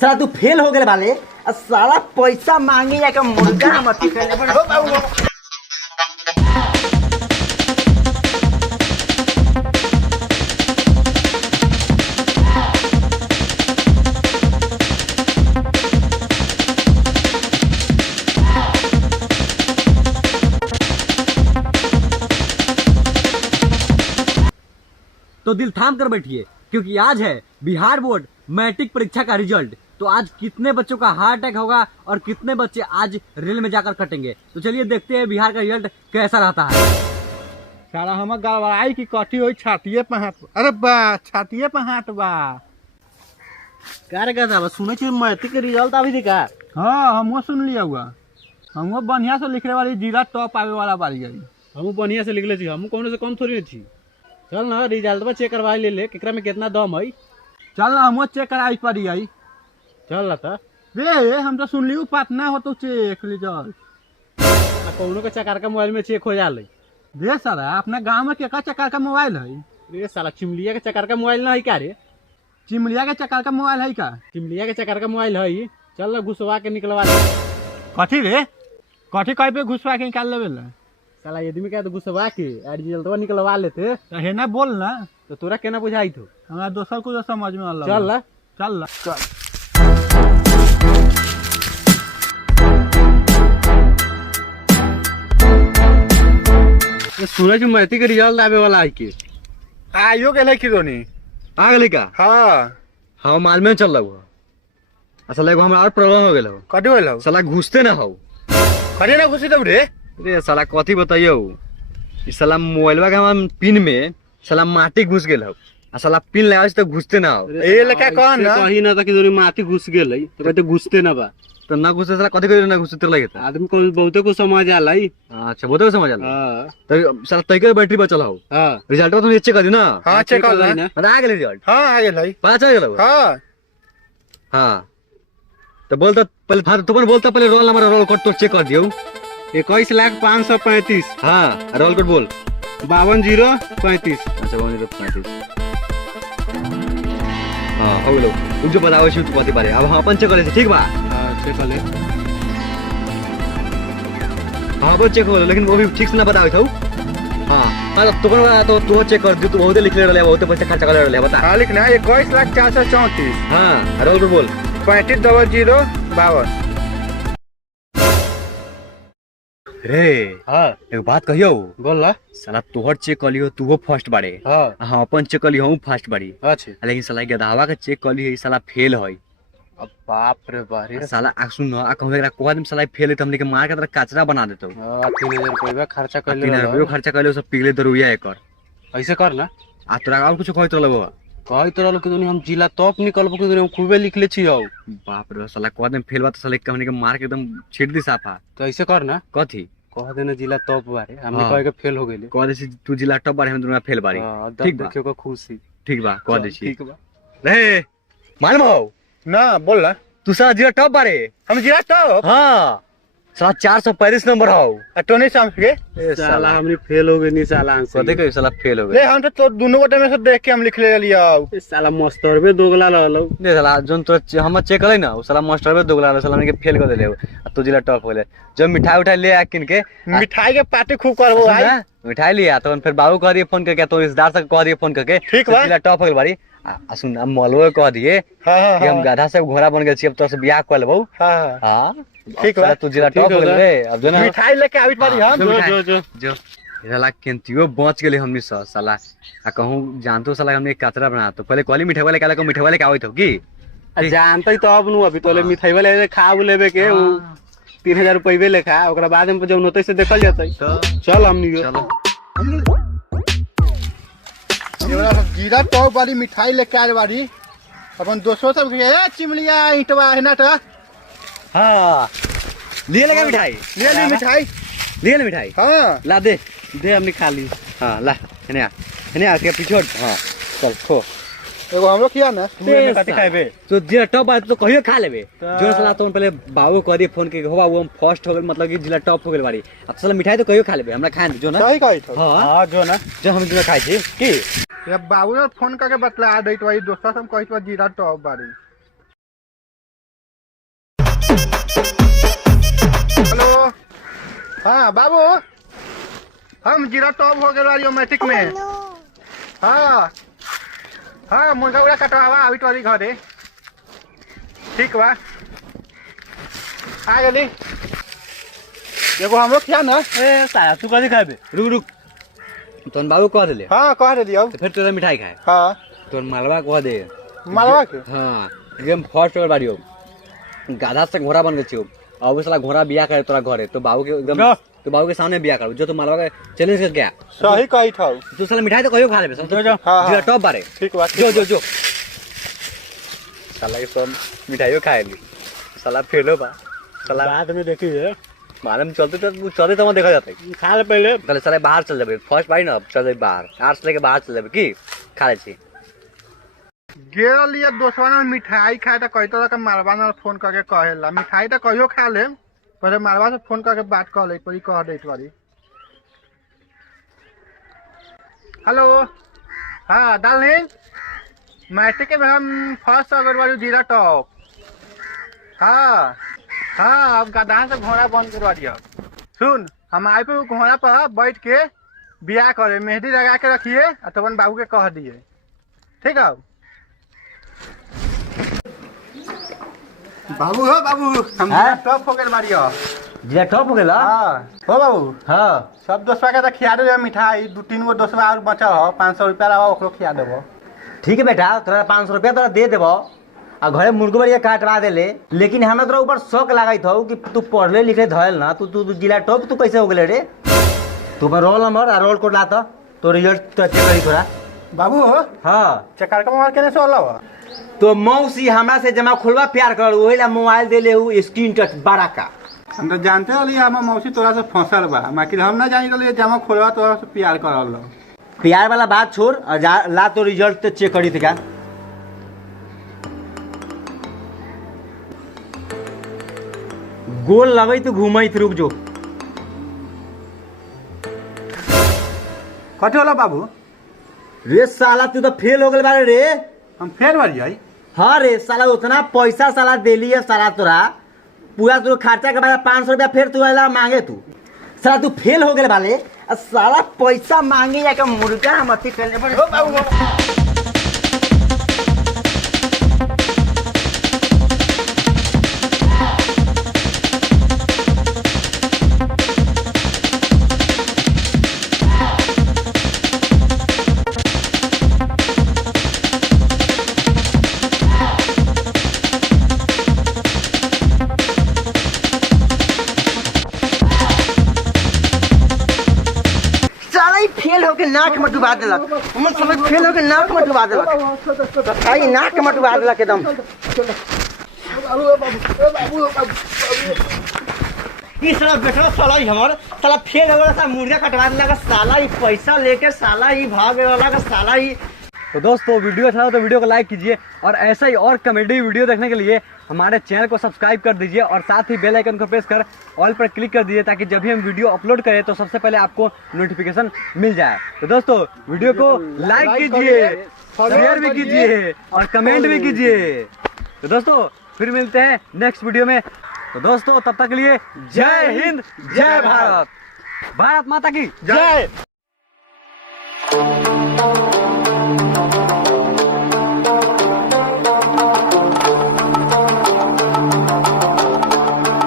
साला तू फेल हो गए वाले साला पैसा मांगे या मुर्गा मत खेलने हो बाबू। तो दिल थाम कर बैठिए क्योंकि आज है बिहार बोर्ड मैट्रिक परीक्षा का रिजल्ट। तो आज कितने बच्चों का हार्ट अटैक होगा और कितने बच्चे आज रेल में जाकर कटेंगे। तो चलिए देखते हैं बिहार का रिजल्ट कैसा रहता है। साला हम गड़बड़ाई की कटी हुई छातिए पे हाथ। अरे बा छातिए पे हाथ बा क्या रे था सुने छी मैट्रिक के रिजल्ट अभी देखा। हाँ हमो सुन लिया हुआ। हमो बढ़िया से लिखने वाली जिला टॉप आवे वाला बारी गई। हम बढ़िया से लिख ले छी, हम कौन से कम थोड़ी थी। चल ना रिजल्ट चेक करवा ले केकरा में कितना दम है। चल ना हमो चेक कराई पड़ी आई। चल ना था रे हम तो सुन लियो पटना हो तो चेक रिजल्ट कौनो के चकार का मोबाइल में चेक हो जाले। रे साला अपना गांव में केका चक्कर का मोबाइल है। रे साला चिमलिया के चकार का मोबाइल ना है क्या रे। चिमलिया के चक्कर का मोबाइल है का। चिमलिया के चकार का मोबाइल है। चल ना घुसवा के निकलवा ले। कथी रे कथी कहीं पे घुसवा के निकाल लेवे ला। साला आदमी का तो घुसवा के रिजल्ट निकलवा लेते तो है ना बोल ना। तो तोरा केना बुझाई थो। हमारा दोसर को समझ में आला। चल ना चल ना चल। सूरज मैट्रिक के रिजल्ट आवे वाला है के आयो गेले की रोनी आ गए का। हाँ हाँ माल में चल रहा असल एगो हमरा और प्रॉब्लम हो गेल हो। कथी होल साला घुसते ना हो। कथी ना घुसी तब रे। रे साला कथी बताइयो इस साला मोबाइलवा के हम पिन में साला माटी घुस गेल हो। साला पिन लगा तो घुसते ना हो। ए लेका कौन ना कहीं ना कि दोनी माटी घुस गेल तो कहते घुसते ना बा। तो ना घुसते साला कथी करे ना घुसते तेरे लगे था। आदमी को बहुते को समझ आला ही। अच्छा बहुत समझ आला। हां तो साला तय के बैटरी बचल हो। हां रिजल्ट तुम चेक कर दी ना। हाँ चेक कर ला आ गेल रिजल्ट। हाँ आ गेल है। पता चल गेल। हाँ हाँ तो बोलता पहले हाँ तुम बोलता पहले रोल नंबर रोल कोड तो चेक कर दियो। 21,535। हाँ रोल कोड बोल 52,035। अच्छा 52,035। हाँ हो गेलो तुम जो बताओ छी तू बारे अब हम अपन चेक करे ठीक बा। हां चेक कर ले। हाँ वो चेक हो लेकिन वो भी ठीक से ना बताओ था। हाँ मतलब तो चेक कर दियो। तू बहुत लिख ले रहे बहुत पैसा खर्चा कर रहे बता। हाँ लिखना है 21,434। हाँ रोल कोड बोल 35,0052। रे हां एक बात कहियो बोल ला। साला तोहर चेक कर लियो तू फर्स्ट बारे। हां हाँ अपन चेक कर लियो हम फर्स्ट बारी। अच्छा लेकिन साला गदावा के चेक कर लियो साला फेल है। अब बाप रे बारे साला सुन ना कहूं एकरा कोहा दिन साला फेल है तो हमने के मार के तरह कचरा बना देतो। 3,000 रुपया खर्चा कर ले। 3,000 रुपया खर्चा कर ले सब पिघले दरुया एकर। ऐसे कर ना आ तोरा और कुछ कहत रहलो कही तो रहलो कि दोनी हम जिला टॉप निकलबो कि दोनी हम खूबे लिख ले छी। बाप रे साला कोहा दिन फेल बा तो साला हमने के मार के एकदम छीट दी साफा। तो ऐसे कर ना कथी कह देना जिला टॉप बारे हमने हाँ। कहे के फेल हो गेले। कह दे तू जिला टॉप बारे हम दोनों फेल बारी। ठीक बा देखियो को खुशी। ठीक बा कह दे ठीक बा। रे मालूम हो ना बोल ना तू साला जिला टॉप बारे। हम जिला टॉप। हाँ साला 435 नंबर हो। टोनी साम के साला हमने फेल हो गए नी साला से। कथी कह साला फेल हो ले गए। हम तो दोनों गोटे में से देख के हम लिख ले लिया। साला मास्टरबे दोगला रहलो। दे साला जोन तो हम चेक करे ना वो साला मास्टर पे दोगला साला हमने के फेल कर देले तू जिला टॉप हो गेले। जब मिठाई उठाई ले आ किन के मिठाई के पार्टी खूब करबो आई। मिठाई लिया तो फिर बाबू कह दिए फोन करके तो रिश्तेदार से कह दिए फोन करके ठीक बा। जिला टॉप हो गेल बारी। सुन हम मलवे कह दिए हां कि हम गधा से घोड़ा बन गेल छी अब तो से बियाह कर लेबो। हां हां ठीक बा। तू जिला टॉप हो गेल रे अब जो ना मिठाई लेके आवित बारी हम। जो साला केंतियो बच गेले हमनी साला आ कहूं जानतो साला हमने कचरा बना तो पहले कहली मिठाई वाले काला को मिठाई वाले का आवत हो की जानते तो अब नु अभी तोले मिठाई वाले खा लेबे के 3,000 रुपये लेखा ओकरा बाद में जब नोते से देखल जाते। चल हमनी चलो जीरा टॉप वाली मिठाई लेके आए बारी अपन दोस्तों सब के चिमलिया ईटवा है ना। हाँ लिए लेगा मिठाई ले ली मिठाई। लिए ले मिठाई। हाँ ला दे हमने खा ली। हाँ ला हेने आ के पीछे हाँ चल खो एगो हमरो किया ना कथी खाबे तो जिला टॉप बात तो कहियो खा लेबे। जो साला तो पहले बाबू कह दिए फोन के हो बाबू हम फर्स्ट हो गेल मतलब कि जिला टॉप हो गेल बारी। अब साला मिठाई तो कहियो खा लेबे हमरा खाए जो ना सही कही तो। हां जो ना जो हम जो खाइ छी की ये बाबू ने फोन करके बतला दैत वही दोस्त सब कहित जीरा टॉप बारी। हाँ बाबू हम जीरा टॉप हो गए मैट्रिक में। हाँ हाँ मुर्गा उड़ा कटवावा अभी तो घरे ठीक बा आ गली एगो हमरो क्या ना। ए साला तू कथी खाबे? रुक रुक, तोन बाबू कह दिले। हाँ कह दे दियो। तो फिर तोरा मिठाई खाए। हाँ तोन मालवा कह दे। मालवा के हाँ एकदम फर्स्ट और बारी हो, गाधा से घोड़ा बन गए। अब साला घोड़ा बिया करे तोरा घरे, तो बाबू के एकदम तो बाबू के सामने बिया करो जो तो मालवा का चैलेंज कर गया। सही कही था। तू साला मिठाई तो कहियो खा लेबे। जो जो हाँ, जीरा टॉप बारे ठीक बा जो जो जो साला के सब मिठाइयो खाएली। साला फेलो बा साला बाद में देखिए मालूम चलते तो देखा जाता है। खा ले पहले। चले साले बाहर चल जाबे, फर्स्ट बारी ना चल जाबे बाहर, आर्ट्स लेके बाहर चल जाबे की खा ले छी। गेल लिए दोस्तवा ने मिठाई खाए तो कहते रहा मालवा ने फोन करके कहेला मिठाई तो कहियो खा ले पहले मालवा से फोन करके बात कर ले पड़ी कह दे बारी। हेलो हाँ डार्लिंग मैट्रिक में हम फर्स्ट अगरवाली जीरा टॉप। हाँ हाँ अब गधा से घोड़ा बंद करवा दिया। सुन हम आए पे घोड़ा पर बैठ के बियाह करे मेहंदी लगा के रखिए और तो अपन बाबू के कह दिए ठीक है। बाबू हो बाबू हम हाँ? टॉप हो गए बारी हो। जीरा टॉप हो गेला। हाँ हो बाबू हाँ सब दोस्तवा के तो खिया देवे मिठाई 2-3 गो दोस्तवा और बचल हो 500 रुपया रहा ओकरो खिया देबो। ठीक है बेटा, तोरा 500 रुपया तोरा दे देबो और घरे मुर्गो बढ़िया काटवा देले। लेकिन हमें तोरा ऊपर शौक लागत हो कि तू पढ़ले लिखले धयल ना, तू जिला टॉप तू कैसे हो गेले रे? तू अपन रोल नंबर और रोल कोड ला तो रिजल्ट चेक करी तोरा। बाबू हो हाँ चकार का मोबाइल केने से होला हो? तो मौसी हमरा से जमा खोलवा प्यार कर वही ला मोबाइल दे ले उ स्क्रीन टच बड़ा का। हम तो जानते रही हम मौसी तोरा से फंसल बा बाकी हम ना जानी रही जमा खोलवा तोरा से प्यार करल। प्यार वाला बात छोड़ और ला तो रिजल्ट तो चेक करी थे क्या। गोल लगे तो घूमे रुक जो। कथी होला बाबू? रे साला तू तो फेल हो गए बारे रे। हम फेल बारी आई। हाँ रे साला उतना पैसा साला देली है साला तोरा पूरा तू खर्चा के बाद 500 रुपया फिर तू मांगे तू साला तू फेल हो गए वाले। साला पैसा मांगे या का मुर्गा हम अति करने पर हो बाबू। फेल होके नाक में डुबा देलक हमर समय फेल होके नाक में डुबा देलक आई नाक में डुबा देलक एकदम। ई साला बेटा साला ही हमर साला फेल हो गया सा मुर्गा कटवा देलक साला ही पैसा लेके साला ही भाग वाला का साला ही। तो दोस्तों वीडियो अच्छा हो तो वीडियो को लाइक कीजिए और ऐसा ही और कॉमेडी वीडियो देखने के लिए हमारे चैनल को सब्सक्राइब कर दीजिए और साथ ही बेल आइकन को प्रेस कर ऑल पर क्लिक कर दीजिए ताकि जब भी हम वीडियो अपलोड करें तो सबसे पहले आपको नोटिफिकेशन मिल जाए। तो दोस्तों वीडियो को लाइक कीजिए, शेयर भी कीजिए और कमेंट भी कीजिए। तो दोस्तों फिर मिलते हैं नेक्स्ट वीडियो में। तो दोस्तों तब तक के लिए जय हिंद, जय भारत, भारत माता की जय।